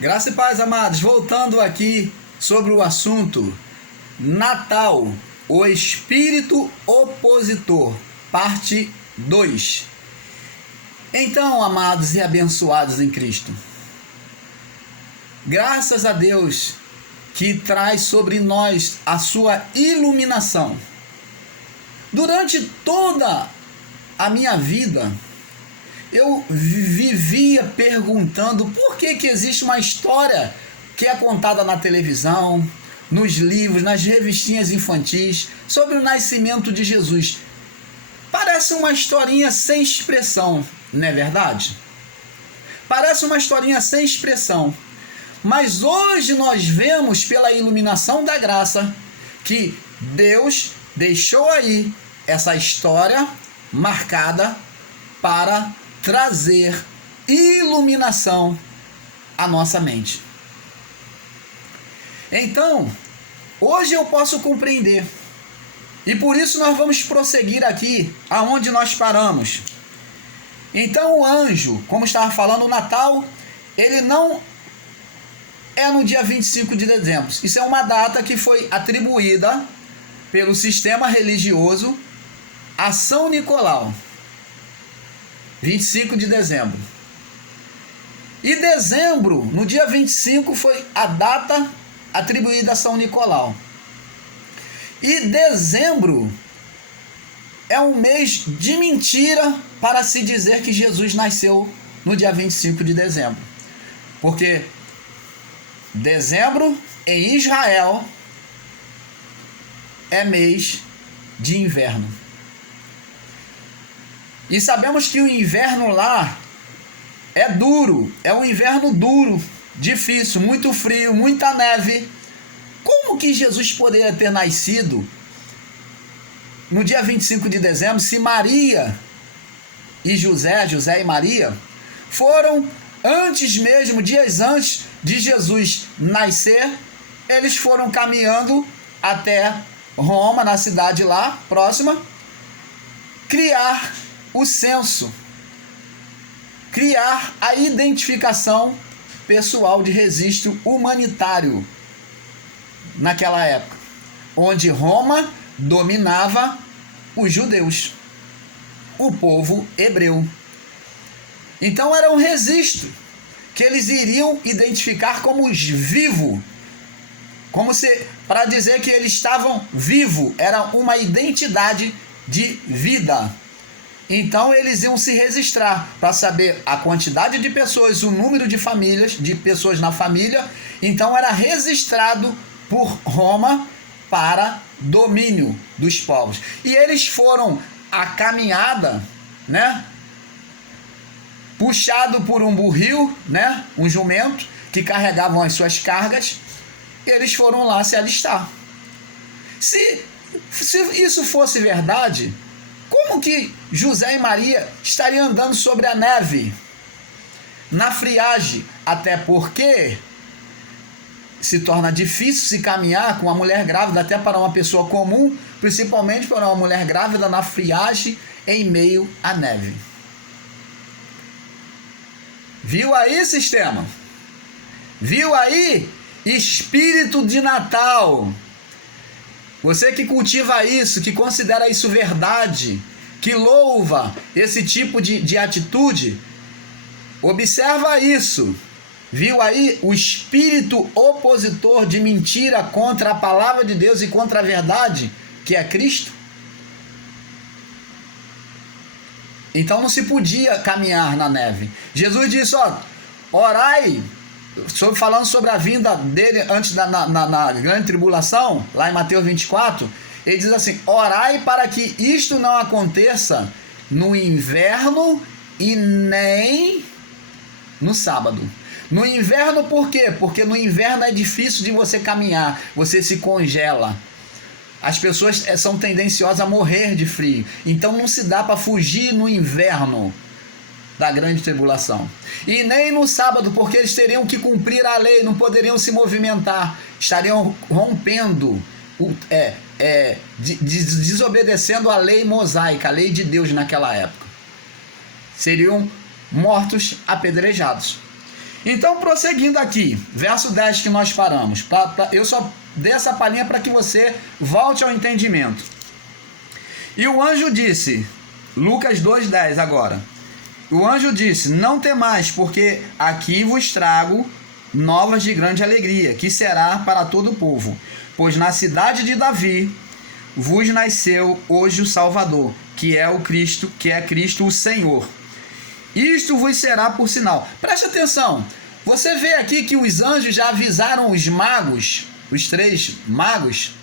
Graça e paz, amados. Voltando aqui sobre o assunto Natal, o espírito opositor, parte 2. Então, amados e abençoados em Cristo, graças a Deus que traz sobre nós a sua iluminação. Durante toda a minha vida, eu vivia perguntando por que existe uma história que é contada na televisão, nos livros, nas revistinhas infantis, sobre o nascimento de Jesus. Parece uma historinha sem expressão, não é verdade? Parece uma historinha sem expressão. Mas hoje nós vemos pela iluminação da graça que Deus deixou aí essa história marcada para trazer iluminação à nossa mente. Então, hoje eu posso compreender. E por isso nós vamos prosseguir aqui aonde nós paramos. Então o anjo, como estava falando, o Natal, ele não é no dia 25 de dezembro. Isso é uma data que foi atribuída pelo sistema religioso a São Nicolau. 25 de dezembro. E dezembro, no dia 25, foi a data atribuída a São Nicolau. E dezembro é um mês de mentira para se dizer que Jesus nasceu no dia 25 de dezembro. Porque dezembro em Israel é mês de inverno. E sabemos que o inverno lá é duro, é um inverno duro, difícil, muito frio, muita neve. Como que Jesus poderia ter nascido no dia 25 de dezembro se Maria e José e Maria foram antes mesmo, dias antes de Jesus nascer, eles foram caminhando até Roma, na cidade lá próxima, criar o censo, criar a identificação pessoal de registro humanitário naquela época, onde Roma dominava os judeus, o povo hebreu. Então era um registro que eles iriam identificar como os vivos, como se para dizer que eles estavam vivos, era uma identidade de vida. Então eles iam se registrar para saber a quantidade de pessoas, o número de famílias, de pessoas na família. Então era registrado por Roma para domínio dos povos. E eles foram a caminhada, né? Puxado por um burril, né? Um jumento que carregavam as suas cargas. Eles foram lá se alistar. Se isso fosse verdade, como que José e Maria estariam andando sobre a neve, na friagem? Até porque se torna difícil se caminhar com uma mulher grávida, até para uma pessoa comum, principalmente para uma mulher grávida na friagem, em meio à neve. Viu aí, sistema? Viu aí? Espírito de Natal. Você que cultiva isso, que considera isso verdade, que louva esse tipo de atitude, observa isso. Viu aí o espírito opositor de mentira contra a palavra de Deus e contra a verdade, que é Cristo? Então não se podia caminhar na neve. Jesus disse, orai, falando sobre a vinda dele antes na grande tribulação, lá em Mateus 24, ele diz assim, orai para que isto não aconteça no inverno e nem no sábado. No inverno por quê? Porque no inverno é difícil de você caminhar, você se congela. As pessoas são tendenciosas a morrer de frio. Então não se dá para fugir no inverno da grande tribulação. E nem no sábado, porque eles teriam que cumprir a lei, não poderiam se movimentar, estariam rompendo, desobedecendo a lei mosaica, a lei de Deus naquela época. Seriam mortos apedrejados. Então, prosseguindo aqui, verso 10 que nós paramos. Eu só dei essa palhinha para que você volte ao entendimento. E o anjo disse, Lucas 2,10 agora. O anjo disse, não temais, porque aqui vos trago novas de grande alegria, que será para todo o povo. Pois na cidade de Davi vos nasceu hoje o Salvador, que é Cristo o Senhor. Isto vos será por sinal. Preste atenção. Você vê aqui que os anjos já avisaram os magos, os 3 magos,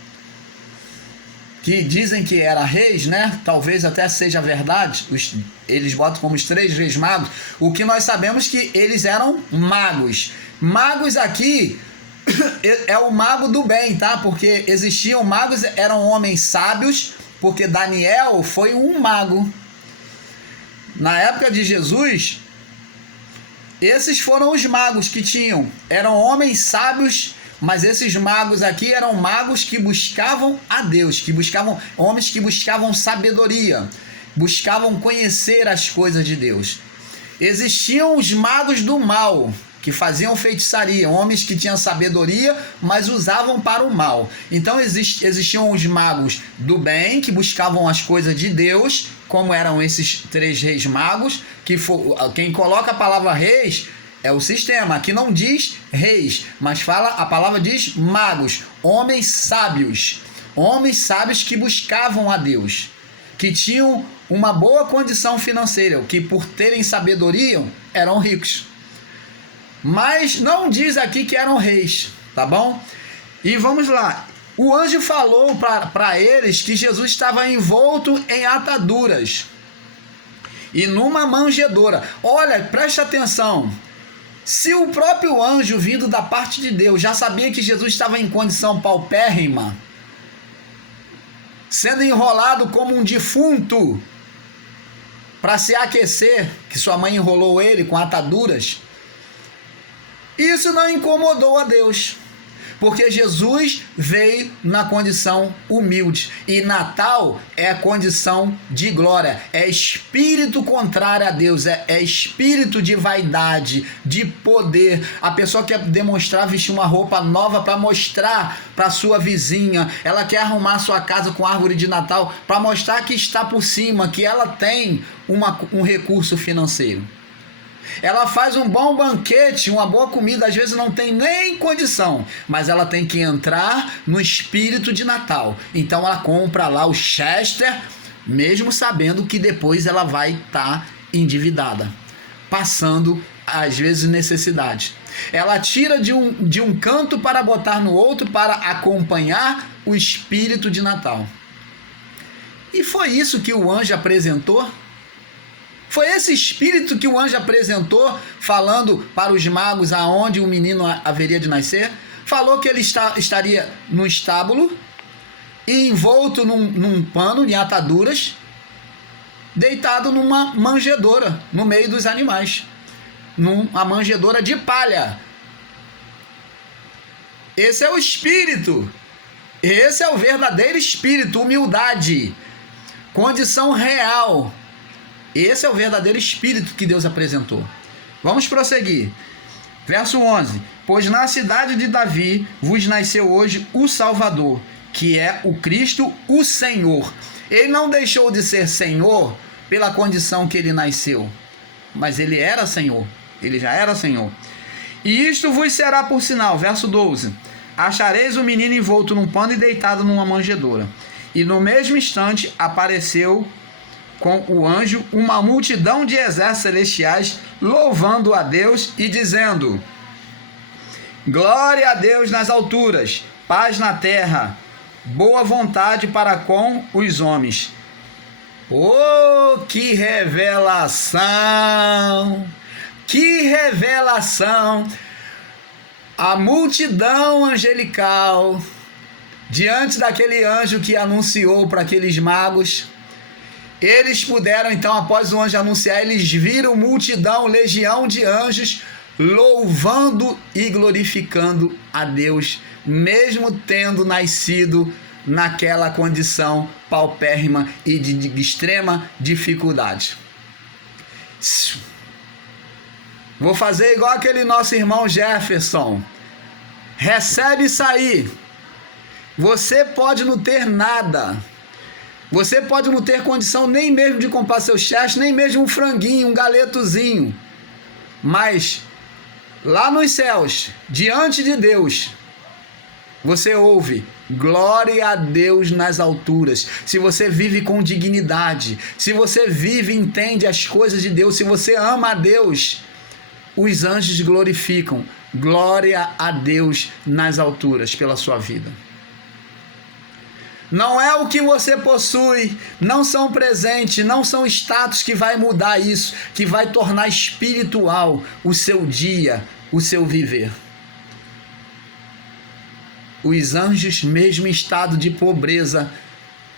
que dizem que eram reis, né? Talvez até seja verdade. Eles botam como os 3 reis magos. O que nós sabemos que eles eram magos. Magos aqui é o mago do bem, tá? Porque existiam magos, eram homens sábios, porque Daniel foi um mago. Na época de Jesus, esses foram os magos que tinham. Eram homens sábios, mas esses magos aqui eram magos que buscavam a Deus, homens que buscavam sabedoria, buscavam conhecer as coisas de Deus. Existiam os magos do mal, que faziam feitiçaria, homens que tinham sabedoria, mas usavam para o mal. Então existiam os magos do bem, que buscavam as coisas de Deus, como eram esses 3 reis magos, quem coloca a palavra reis é o sistema. Aqui não diz reis, mas a palavra diz magos, homens sábios que buscavam a Deus, que tinham uma boa condição financeira, que por terem sabedoria eram ricos. Mas não diz aqui que eram reis, tá bom? E vamos lá. O anjo falou para eles que Jesus estava envolto em ataduras e numa manjedoura. Olha, preste atenção. Se o próprio anjo, vindo da parte de Deus, já sabia que Jesus estava em condição paupérrima, sendo enrolado como um defunto para se aquecer, que sua mãe enrolou ele com ataduras, isso não incomodou a Deus, porque Jesus veio na condição humilde. E Natal é a condição de glória, é espírito contrário a Deus, é espírito de vaidade, de poder. A pessoa quer demonstrar, vestir uma roupa nova para mostrar para sua vizinha, ela quer arrumar sua casa com árvore de Natal para mostrar que está por cima, que ela tem um recurso financeiro. Ela faz um bom banquete, uma boa comida, às vezes não tem nem condição, mas ela tem que entrar no espírito de Natal. Então ela compra lá o Chester, mesmo sabendo que depois ela vai estar endividada, passando às vezes necessidade. Ela tira de um canto para botar no outro, para acompanhar o espírito de Natal. E foi isso que o anjo apresentou. Foi esse espírito que o anjo apresentou, falando para os magos aonde o menino haveria de nascer. Falou que ele estaria no estábulo, e envolto num pano, em ataduras, deitado numa manjedoura, no meio dos animais. Numa manjedoura de palha. Esse é o espírito. Esse é o verdadeiro espírito, humildade, condição real. Esse é o verdadeiro espírito que Deus apresentou. Vamos prosseguir. Verso 11. Pois na cidade de Davi vos nasceu hoje o Salvador, que é o Cristo, o Senhor. Ele não deixou de ser Senhor pela condição que ele nasceu, mas ele era Senhor. Ele já era Senhor. E isto vos será por sinal. Verso 12. Achareis o menino envolto num pano e deitado numa manjedoura. E no mesmo instante apareceu com o anjo uma multidão de exércitos celestiais, louvando a Deus e dizendo: glória a Deus nas alturas, paz na terra, boa vontade para com os homens. Oh, que revelação! Que revelação! A multidão angelical, diante daquele anjo que anunciou para aqueles magos, eles puderam, então, após o anjo anunciar, eles viram multidão, legião de anjos, louvando e glorificando a Deus, mesmo tendo nascido naquela condição paupérrima e de extrema dificuldade. Vou fazer igual aquele nosso irmão Jefferson. Recebe isso aí. Você pode não ter nada. Você pode não ter condição nem mesmo de comprar seu chás, nem mesmo um franguinho, um galetozinho. Mas lá nos céus, diante de Deus, você ouve glória a Deus nas alturas. Se você vive com dignidade, se você vive e entende as coisas de Deus, se você ama a Deus, os anjos glorificam. Glória a Deus nas alturas pela sua vida. Não é o que você possui, não são presentes, não são status que vai mudar isso, que vai tornar espiritual o seu dia, o seu viver. Os anjos, mesmo em estado de pobreza,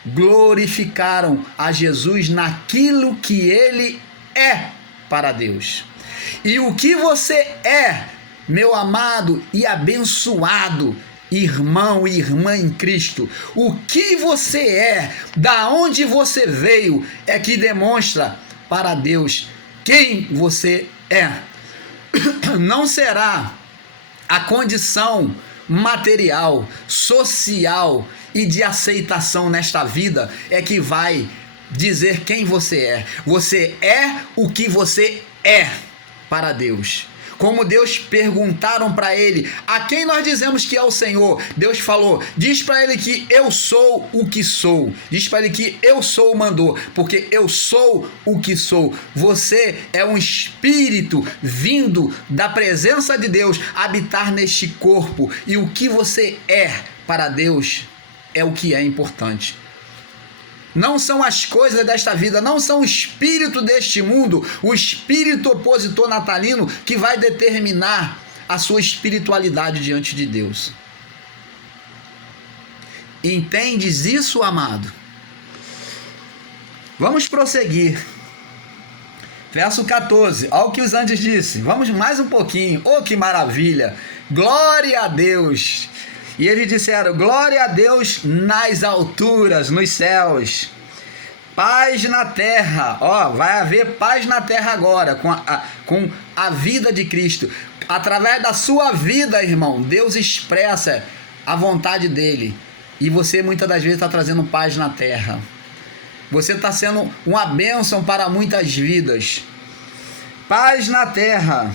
glorificaram a Jesus naquilo que ele é para Deus. E o que você é, meu amado e abençoado irmão e irmã em Cristo, o que você é, da onde você veio, é que demonstra para Deus quem você é. Não será a condição material, social e de aceitação nesta vida é que vai dizer quem você é. Você é o que você é para Deus. Como Deus perguntaram para ele, a quem nós dizemos que é o Senhor? Deus falou, diz para ele que eu sou o que sou. Diz para ele que eu sou o mandou, porque eu sou o que sou. Você é um espírito vindo da presença de Deus habitar neste corpo. E o que você é para Deus é o que é importante. Não são as coisas desta vida, não são o espírito deste mundo, o espírito opositor natalino que vai determinar a sua espiritualidade diante de Deus. Entendes isso, amado? Vamos prosseguir. Verso 14, olha o que os anjos disseram. Vamos mais um pouquinho. Oh, que maravilha! Glória a Deus! E eles disseram, glória a Deus nas alturas, nos céus, paz na terra. Ó, vai haver paz na terra agora, com a vida de Cristo. Através da sua vida, irmão, Deus expressa a vontade dele. E você muitas das vezes está trazendo paz na terra. Você está sendo uma bênção para muitas vidas. Paz na terra.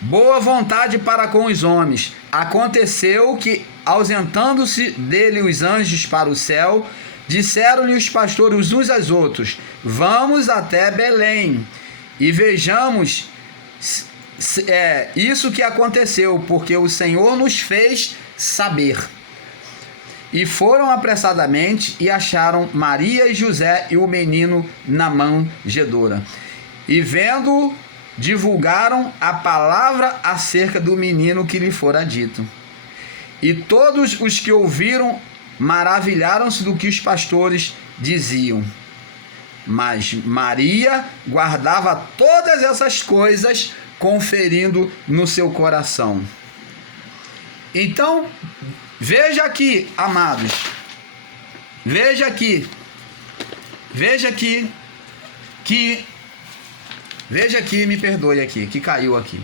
Boa vontade para com os homens. Aconteceu que, ausentando-se dele os anjos para o céu, disseram-lhe os pastores uns aos outros, vamos até Belém e vejamos isso que aconteceu, porque o Senhor nos fez saber. E foram apressadamente e acharam Maria e José e o menino na manjedoura. E vendo, divulgaram a palavra acerca do menino que lhe fora dito. E todos os que ouviram maravilharam-se do que os pastores diziam. Mas Maria guardava todas essas coisas, conferindo no seu coração. Então, veja aqui, amados. Veja aqui Veja aqui, me perdoe aqui, que caiu aqui.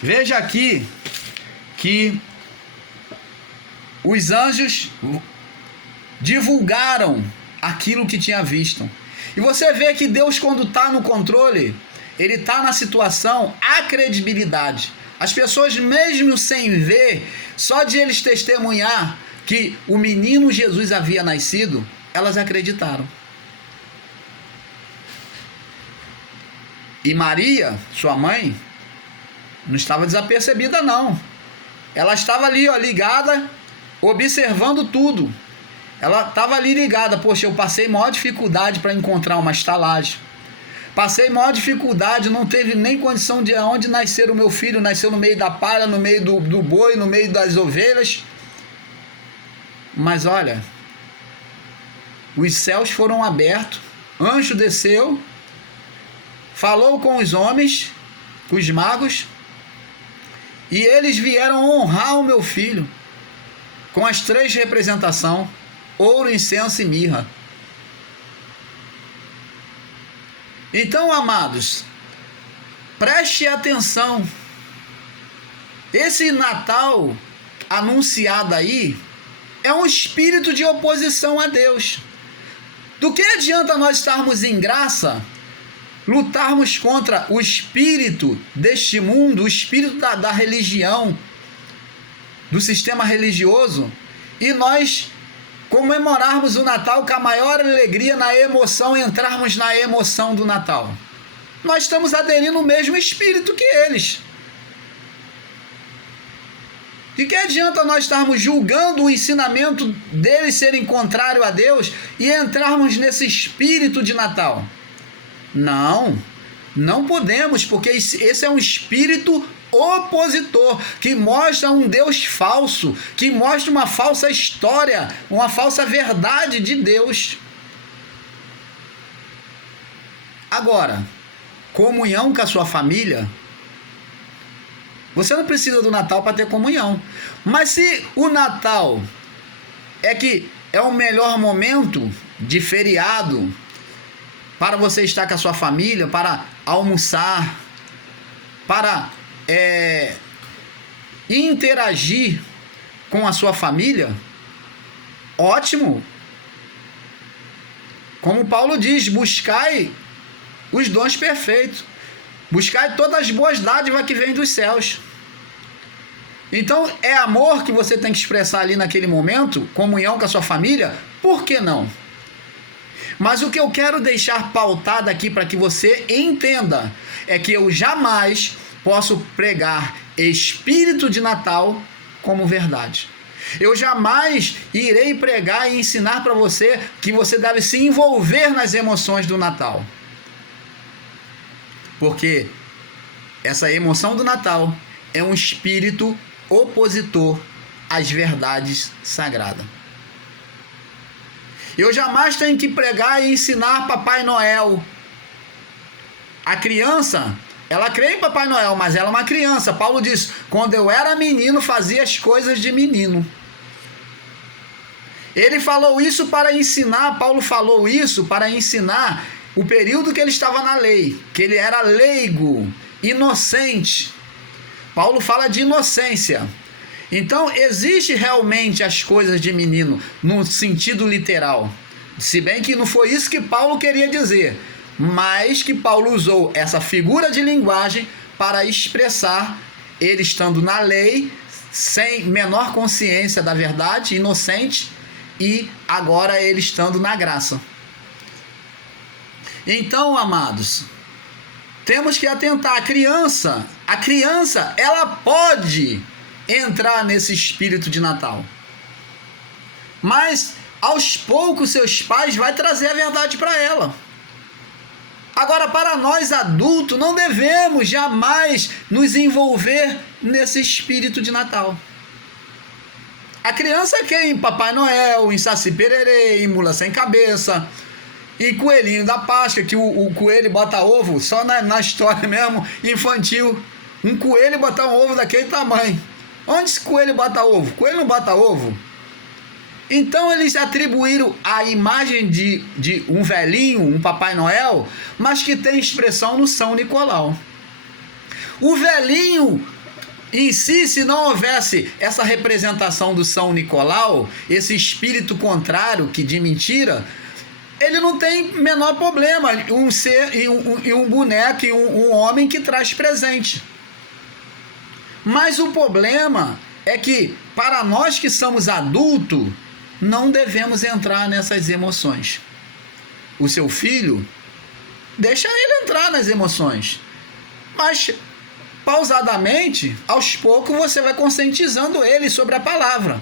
Veja aqui que os anjos divulgaram aquilo que tinha visto. E você vê que Deus, quando está no controle, ele está na situação, há credibilidade. As pessoas, mesmo sem ver, só de eles testemunhar que o menino Jesus havia nascido, elas acreditaram. E Maria, sua mãe, não estava desapercebida não. Ela estava ali, ó, ligada, observando tudo. Ela estava ali ligada. Poxa, eu passei maior dificuldade para encontrar uma estalagem. Passei maior dificuldade, não teve nem condição de onde nascer o meu filho. Nasceu no meio da palha, no meio do boi, no meio das ovelhas. Mas olha, os céus foram abertos, anjo desceu, falou com os homens, com os magos, e eles vieram honrar o meu filho com as 3 representações: ouro, incenso e mirra. Então, amados, preste atenção. Esse Natal anunciado aí é um espírito de oposição a Deus. Do que adianta nós estarmos em graça, lutarmos contra o espírito deste mundo, o espírito da religião, do sistema religioso, e nós comemorarmos o Natal com a maior alegria, na emoção, entrarmos na emoção do Natal? Nós estamos aderindo ao mesmo espírito que eles. De que adianta nós estarmos julgando o ensinamento deles serem contrário a Deus e entrarmos nesse espírito de Natal? Não, não podemos, porque esse é um espírito opositor, que mostra um Deus falso, que mostra uma falsa história, uma falsa verdade de Deus. Agora, comunhão com a sua família, você não precisa do Natal para ter comunhão. Mas se o Natal é o melhor momento de feriado para você estar com a sua família, para almoçar, para interagir com a sua família, ótimo. Como Paulo diz, buscai os dons perfeitos. Buscai todas as boas dádivas que vêm dos céus. Então, é amor que você tem que expressar ali naquele momento, comunhão com a sua família, por que não? Mas o que eu quero deixar pautado aqui para que você entenda é que eu jamais posso pregar espírito de Natal como verdade. Eu jamais irei pregar e ensinar para você que você deve se envolver nas emoções do Natal. Porque essa emoção do Natal é um espírito opositor às verdades sagradas. Eu jamais tenho que pregar e ensinar Papai Noel. A criança, ela crê em Papai Noel, mas ela é uma criança. Paulo diz, quando eu era menino, fazia as coisas de menino. Ele falou isso para ensinar, Paulo falou isso para ensinar o período que ele estava na lei, que ele era leigo, inocente. Paulo fala de inocência. Então, existe realmente as coisas de menino, no sentido literal. Se bem que não foi isso que Paulo queria dizer, mas que Paulo usou essa figura de linguagem para expressar ele estando na lei, sem menor consciência da verdade, inocente, e agora ele estando na graça. Então, amados, temos que atentar. A criança, ela pode entrar nesse espírito de Natal. Mas, aos poucos, seus pais vão trazer a verdade para ela. Agora, para nós adultos, não devemos jamais nos envolver nesse espírito de Natal. A criança quer em Papai Noel, em Saci Pererê, em Mula Sem Cabeça, e coelhinho da Páscoa, que o coelho bota ovo, só na história mesmo, infantil. Um coelho botar um ovo daquele tamanho. Onde esse coelho bota ovo? Coelho não bota ovo. Então eles atribuíram a imagem de um velhinho, um Papai Noel, mas que tem expressão no São Nicolau. O velhinho em si, se não houvesse essa representação do São Nicolau, esse espírito contrário que de mentira, ele não tem menor problema um ser e um boneco e um homem que traz presente. Mas o problema é que, para nós que somos adultos, não devemos entrar nessas emoções. O seu filho, deixa ele entrar nas emoções. Mas, pausadamente, aos poucos, você vai conscientizando ele sobre a palavra.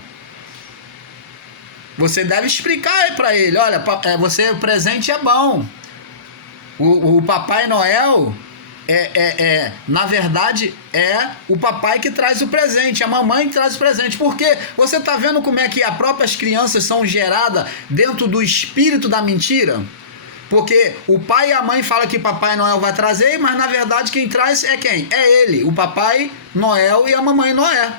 Você deve explicar para ele, olha, o presente é bom. O Papai Noel, na verdade, é o papai que traz o presente, a mamãe que traz o presente. Porque você está vendo como é que as próprias crianças são geradas dentro do espírito da mentira? Porque o pai e a mãe falam que Papai Noel vai trazer, mas na verdade quem traz é quem? É ele, o Papai Noel e a Mamãe Noé.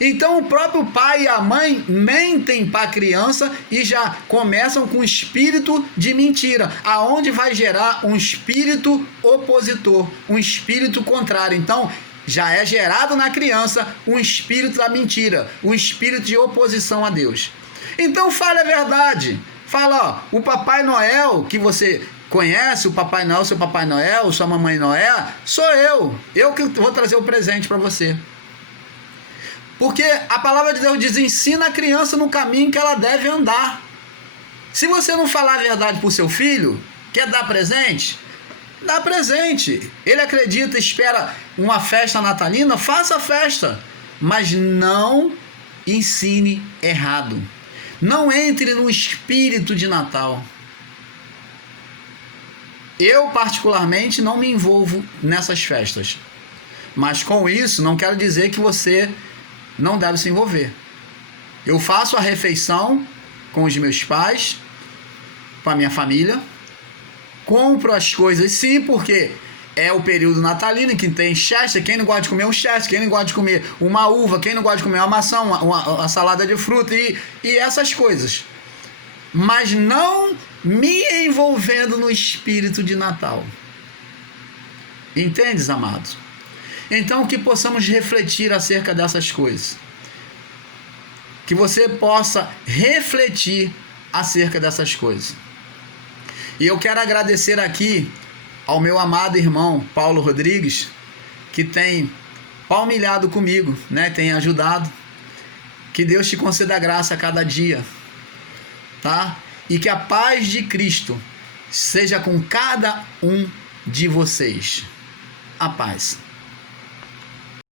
Então o próprio pai e a mãe mentem para a criança e já começam com espírito de mentira, aonde vai gerar um espírito opositor, um espírito contrário. Então já é gerado na criança um espírito da mentira, um espírito de oposição a Deus. Então fale a verdade. Fala, ó, o Papai Noel que você conhece, o Papai Noel, seu Papai Noel, sua Mamãe Noel, sou eu. Eu que vou trazer o presente para você. Porque a palavra de Deus diz, ensina a criança no caminho que ela deve andar. Se você não falar a verdade para o seu filho, quer dar presente? Dá presente. Ele acredita, espera uma festa natalina, faça a festa. Mas não ensine errado. Não entre no espírito de Natal. Eu, particularmente, não me envolvo nessas festas. Mas com isso, não quero dizer que você não deve se envolver. Eu faço a refeição com os meus pais, com a minha família, compro as coisas sim, porque é o período natalino em que tem chester. Quem não gosta de comer um chester, quem não gosta de comer uma uva, quem não gosta de comer uma maçã, uma salada de fruta e essas coisas. Mas não me envolvendo no espírito de Natal. Entendes, amados? Então, que possamos refletir acerca dessas coisas. Que você possa refletir acerca dessas coisas. E eu quero agradecer aqui ao meu amado irmão Paulo Rodrigues, que tem palmilhado comigo, né? Tem ajudado. Que Deus te conceda graça a cada dia, tá? E que a paz de Cristo seja com cada um de vocês. A paz.